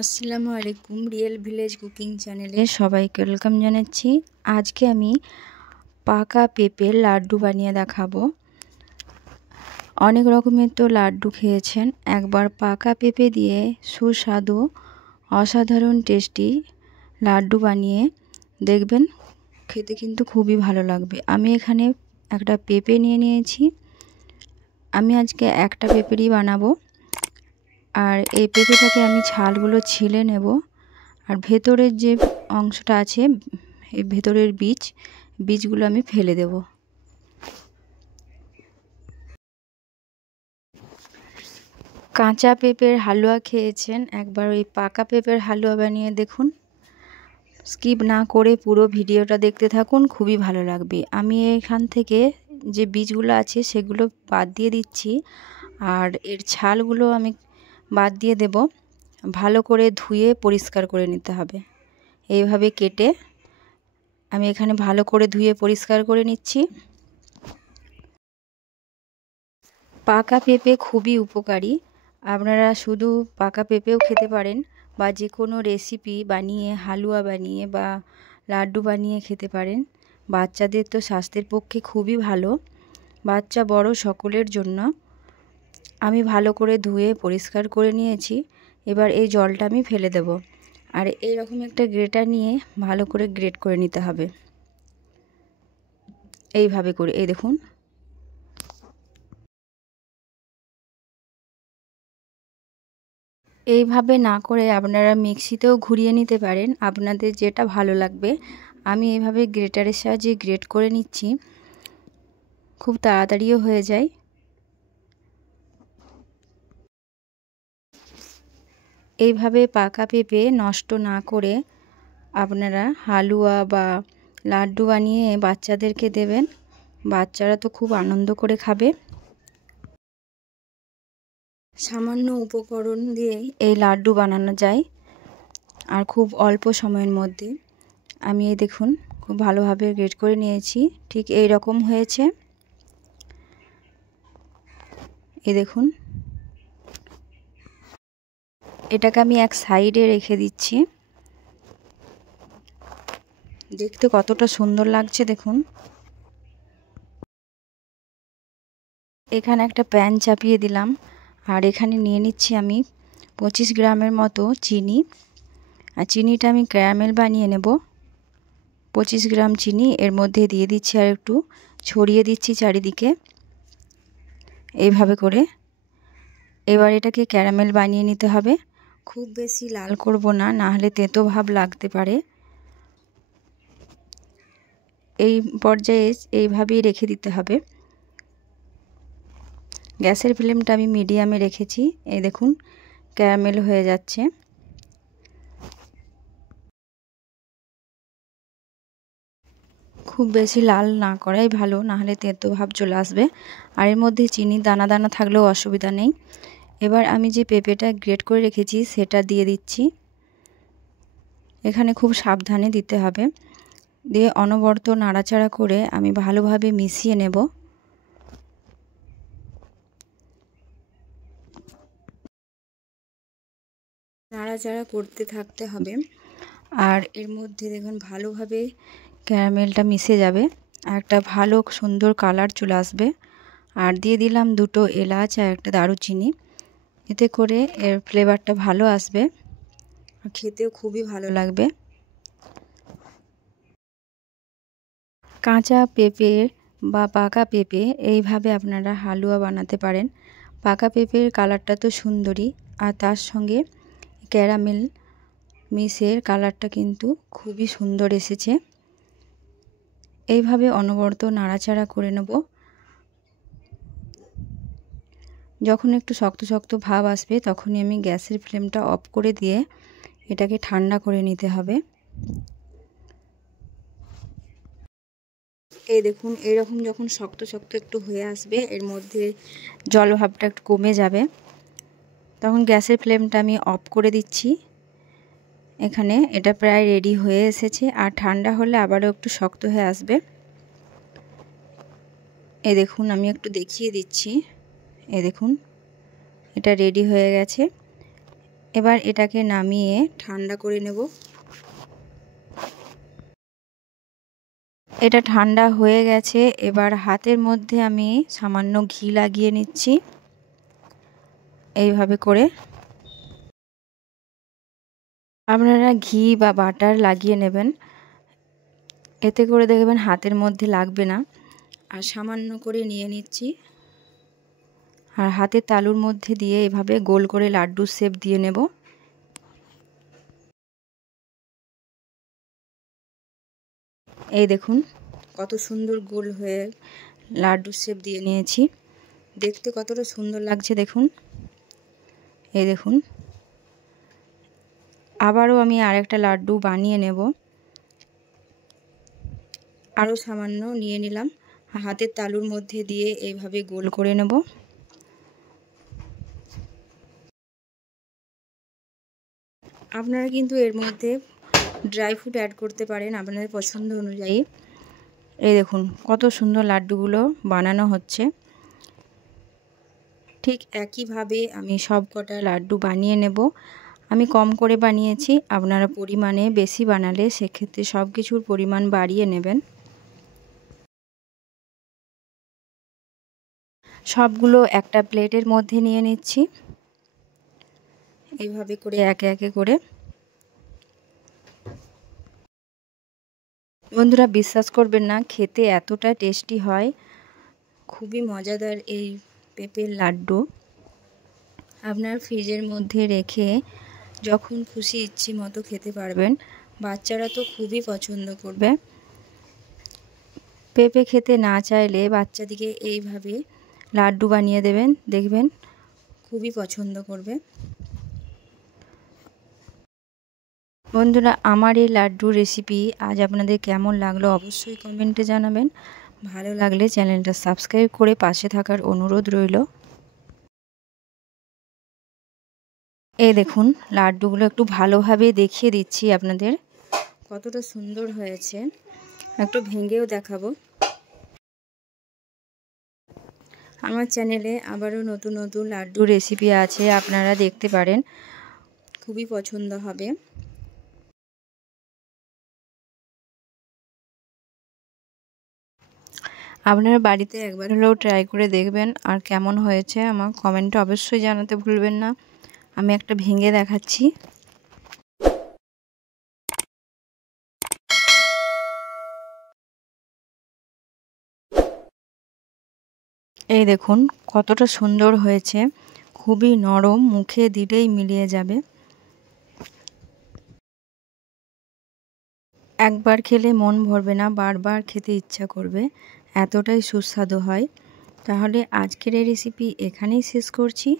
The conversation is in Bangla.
আসসালামু আলাইকুম, রিয়েল ভিলেজ কুকিং চ্যানেলে সবাইকে ওয়েলকাম জানাচ্ছি। আজকে আমি পাকা পেঁপের লাড্ডু বানিয়ে দেখাবো। অনেক রকমের তো লাড্ডু খেয়েছেন, একবার পাকা পেঁপে দিয়ে সুস্বাদু অসাধারণ টেস্টি লাড্ডু বানিয়ে দেখবেন, খেতে কিন্তু খুবই ভালো লাগবে। আমি এখানে একটা পেঁপে নিয়ে নিয়েছি। আমি আজকে একটা পেঁপেরই বানাবো। আর এই পেঁপেটাকে আমি ছালগুলো ছিলে নেব। আর ভেতরের যে অংশটা আছে, এই ভেতরের বীজগুলো আমি ফেলে দেব। কাঁচা পেঁপের হালুয়া খেয়েছেন, একবার ওই পাকা পেঁপের হালুয়া বানিয়ে দেখুন। স্কিপ না করে পুরো ভিডিওটা দেখতে থাকুন, খুবই ভালো লাগবে। আমি এখান থেকে যে বীজগুলো আছে সেগুলো বাদ দিয়ে দিচ্ছি, আর এর ছালগুলো আমি বাদ দিয়ে দেব। ভালো করে ধুয়ে পরিষ্কার করে নিতে হবে। এইভাবে কেটে আমি এখানে ভালো করে ধুয়ে পরিষ্কার করে নিচ্ছি। পাকা পেঁপে খুবই উপকারী। আপনারা শুধু পাকা পেঁপেও খেতে পারেন, বা যে কোনো রেসিপি বানিয়ে, হালুয়া বানিয়ে বা লাড্ডু বানিয়ে খেতে পারেন। বাচ্চাদের তো স্বাস্থ্যের পক্ষে খুবই ভালো, বাচ্চা বড় সকলের জন্য। আমি ভালো করে ধুয়ে পরিষ্কার করে নিয়েছি। এবার এই জলটা আমি ফেলে দেব। আর এইরকম একটা গ্রেটার নিয়ে ভালো করে গ্রেট করে নিতে হবে। এইভাবে করে, এই দেখুন। এইভাবে না করে আপনারা মিক্সিতেও ঘুরিয়ে নিতে পারেন, আপনাদের যেটা ভালো লাগবে। আমি এইভাবে গ্রেটারের সাহায্যে গ্রেট করে নিচ্ছি, খুব তাড়াতাড়িও হয়ে যায়। এইভাবে পাকা পেঁপে নষ্ট না করে আপনারা হালুয়া বা লাড্ডু বানিয়ে বাচ্চাদেরকে দেবেন। বাচ্চারা তো খুব আনন্দ করে খাবে। সামান্য উপকরণ দিয়ে এই লাড্ডু বানানো যায়, আর খুব অল্প সময়ের মধ্যে। আমি এই দেখুন খুব ভালোভাবে গ্রেট করে নিয়েছি, ঠিক এই রকম হয়েছে। এই দেখুন, এটাকে আমি এক সাইডে রেখে দিচ্ছি। দেখতে কতটা সুন্দর লাগছে দেখুন। এখানে একটা প্যান চাপিয়ে দিলাম, আর এখানে নিয়ে নিচ্ছি আমি 25 গ্রামের মতো চিনি। আর চিনিটা আমি ক্যারামেল বানিয়ে নেব। 25 গ্রাম চিনি এর মধ্যে দিয়ে দিচ্ছি, আর একটু ছড়িয়ে দিচ্ছি চারিদিকে এইভাবে করে। এবার এটাকে ক্যারামেল বানিয়ে নিতে হবে। খুব বেশি লাল করব না, না হলে তেতো ভাব লাগতে পারে। এই পর্যায়ে এইভাবেই রেখে দিতে হবে। গ্যাসের ফ্লেমটা আমি মিডিয়ামে রেখেছি। এই দেখুন ক্যারামেল হয়ে যাচ্ছে। খুব বেশি লাল না করাই ভালো, না হলে তেতো ভাব চলে আসবে। আর এর মধ্যে চিনি দানা দানা থাকলেও অসুবিধা নেই। এবার আমি যে পেঁপেটা গ্রেট করে রেখেছি সেটা দিয়ে দিচ্ছি। এখানে খুব সাবধানে দিতে হবে। দিয়ে অনবরত নাড়াচাড়া করে আমি ভালোভাবে মিশিয়ে নেব। নাড়াচাড়া করতে থাকতে হবে। আর এর মধ্যে দেখুন ভালোভাবে ক্যারামেলটা মিশে যাবে, একটা ভালো সুন্দর কালার চলে আসবে। আর দিয়ে দিলাম 2টো এলাচ আর একটা দারুচিনি। এতে করে এর ফ্লেভারটা ভালো আসবে, আর খেতেও খুবই ভালো লাগবে। কাঁচা পেঁপে বা পাকা পেঁপে এইভাবে আপনারা হালুয়া বানাতে পারেন। পাকা পেঁপের কালারটা তো সুন্দরই, আর তার সঙ্গে ক্যারামেল মিশের কালারটা কিন্তু খুবই সুন্দর এসেছে। এইভাবে অনবরত নাড়াচাড়া করে নেব। যখন একটু শক্ত শক্ত ভাব আসবে তখনই আমি গ্যাসের ফ্লেমটা অফ করে দিয়ে এটাকে ঠান্ডা করে নিতে হবে। এই দেখুন এরকম যখন শক্ত শক্ত একটু হয়ে আসবে, এর মধ্যে জলভাবটা একটু কমে যাবে, তখন গ্যাসের ফ্লেমটা আমি অফ করে দিচ্ছি। এখানে এটা প্রায় রেডি হয়ে এসেছে, আর ঠান্ডা হলে আবারও একটু শক্ত হয়ে আসবে। এই দেখুন আমি একটু দেখিয়ে দিচ্ছি। এই দেখুন এটা রেডি হয়ে গেছে। এবার এটাকে নামিয়ে ঠান্ডা করে নেব। এটা ঠান্ডা হয়ে গেছে। এবার হাতের মধ্যে আমি সামান্য ঘি লাগিয়ে নিচ্ছি এইভাবে করে। আপনারা ঘি বা বাটার লাগিয়ে নেবেন, এতে করে দেখবেন হাতের মধ্যে লাগবে না। আর সামান্য করে নিয়ে নিচ্ছি, আর হাতের তালুর মধ্যে দিয়ে এভাবে গোল করে লাড্ডুর শেপ দিয়ে নেব। এই দেখুন কত সুন্দর গোল হয়ে লাড্ডুর শেপ দিয়ে নিয়েছি। দেখতে কতটা সুন্দর লাগছে দেখুন। এই দেখুন, আবারও আমি আরেকটা লাড্ডু বানিয়ে নেব। আরও সামান্য নিয়ে নিলাম, হাতের তালুর মধ্যে দিয়ে এইভাবে গোল করে নেব। আপনারা কিন্তু এর মধ্যে ড্রাই ফ্রুট অ্যাড করতে পারেন আপনাদের পছন্দ অনুযায়ী। এই দেখুন কত সুন্দর লাড্ডুগুলো বানানো হচ্ছে। ঠিক একইভাবে আমি সব কটা লাড্ডু বানিয়ে নেব। আমি কম করে বানিয়েছি, আপনারা পরিমাণে বেশি বানালে সেক্ষেত্রে সব কিছুর পরিমাণ বাড়িয়ে নেবেন। সবগুলো একটা প্লেটের মধ্যে নিয়ে নিচ্ছি এইভাবে করে একে একে করে। বন্ধুরা বিশ্বাস করবেন না, খেতে এতটা টেস্টি হয়, খুবই মজাদার এই পেঁপের লাড্ডু। আপনার ফ্রিজের মধ্যে রেখে যখন খুশি ইচ্ছে মতো খেতে পারবেন। বাচ্চারা তো খুবই পছন্দ করবে। পেঁপে খেতে না চাইলে বাচ্চাদিকে এইভাবে লাড্ডু বানিয়ে দেবেন, দেখবেন খুবই পছন্দ করবে। বন্ধুরা আমার এই লাড্ডুর রেসিপি আজ আপনাদের কেমন লাগলো অবশ্যই কমেন্টে জানাবেন। ভালো লাগলে চ্যানেলটা সাবস্ক্রাইব করে পাশে থাকার অনুরোধ রইল। এই দেখুন লাড্ডুগুলো একটু ভালোভাবে দেখিয়ে দিচ্ছি আপনাদের কতটা সুন্দর হয়েছে। একটু ভেঙেও দেখাবো। আমার চ্যানেলে আবারও নতুন নতুন লাড্ডুর রেসিপি আছে, আপনারা দেখতে পারেন, খুবই পছন্দ হবে। আপনারা বাড়িতে একবার হলেও ট্রাই করে দেখবেন, আর কেমন হয়েছে আমার কমেন্টে অবশ্যই জানাতে ভুলবেন না। আমি একটা ভেঙে দেখাচ্ছি। এই দেখুন কতটা সুন্দর হয়েছে, খুবই নরম, মুখে দিলেই মিলিয়ে যাবে। একবার খেলে মন ভরবে না, বারবার খেতে ইচ্ছা করবে, এতটাই সুস্বাদু হয়। তাহলে আজকের এই রেসিপি এখানেই শেষ করছি।